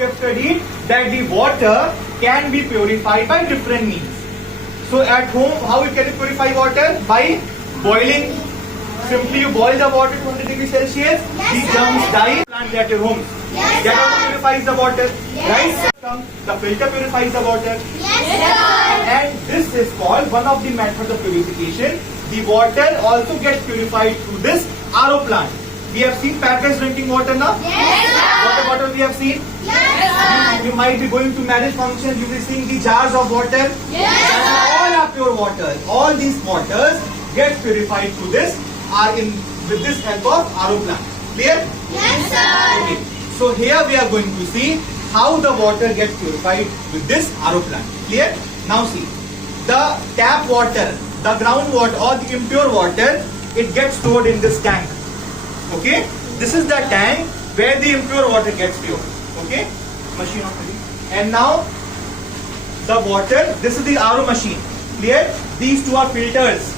we have studied that the water can be purified by different means. So at home, how you can purify water? By boiling. Simply you boil the water to 100 degrees Celsius. The germs die. Plant at your home. That also purifies the water. Right? The filter purifies the water. And this is called one of the methods of purification. The water also gets purified through this RO plant. We have seen packaged drinking water now. Water bottle we have seen. You might be going to marriage functions. You will be seeing the jars of water. All are pure water. All these waters get purified through this. Are in with this help of RO plant. Clear? Okay. So here we are going to see how the water gets purified with this RO plant. Clear? Now see, the tap water, the groundwater or the impure water, it gets stored in this tank. Okay? This is the tank where the impure water gets pure. Okay? Machine off. And now the water, this is the RO machine. Clear? These two are filters.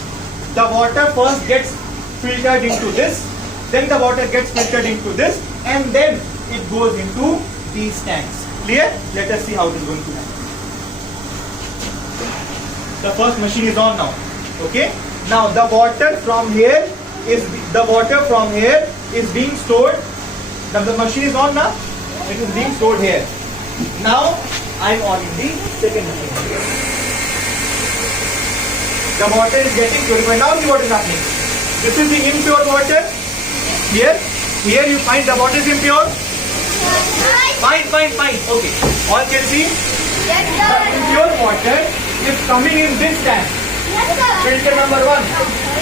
The water first gets filtered into this, then the water gets filtered into this, and then it goes into these tanks. Clear? Let us see how it is going to happen. The first machine is on now. Okay? Now the water from here is being stored. The machine is on now. It is being stored here. Now I am on the second machine. The water is getting purified. Now see what is happening. This is the impure water. Here you find the water is impure. Fine. Okay. All can see. The impure water is coming in this tank. Filter number 1.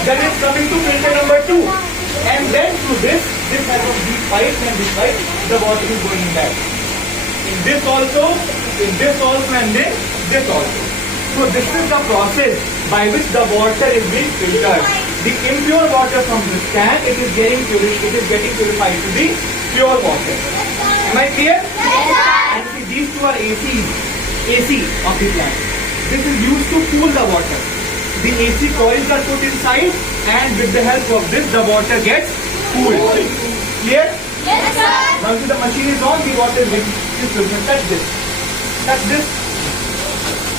Then it's coming to filter number 2. And then to this has these pipes and this pipe, the water is going back. In this also, and then this also. So this is the process by which the water is being filtered. The impure water from this tank, it is getting purified to the pure water. Am I clear? And see, these two are AC of the plant. This is used to cool the water. The AC coils are put inside, and with the help of this, the water gets cooled. Clear? Yes, sir. Now see, the machine is on, the water is being filtered. Touch this. Touch this.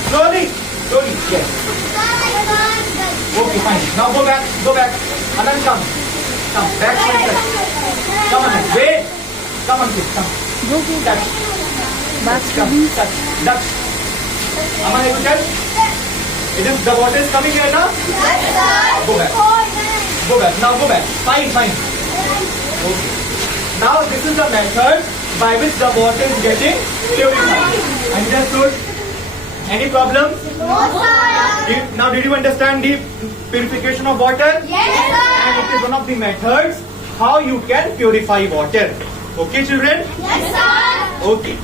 Slowly. Yes. Okay, fine. Now go back. Anand, come. Back, touch. Come on, wait. Come on, please, come. Touch. Touch. Aman, have you touched? The water is coming here now? Yes, sir. Go back. Now go back. Fine. Okay. Now this is the method by which the water is getting purified. Understood? Any problem? No, sir. Now did you understand the purification of water? Yes, sir. And it is one of the methods how you can purify water. Okay, children? Yes, sir. Okay.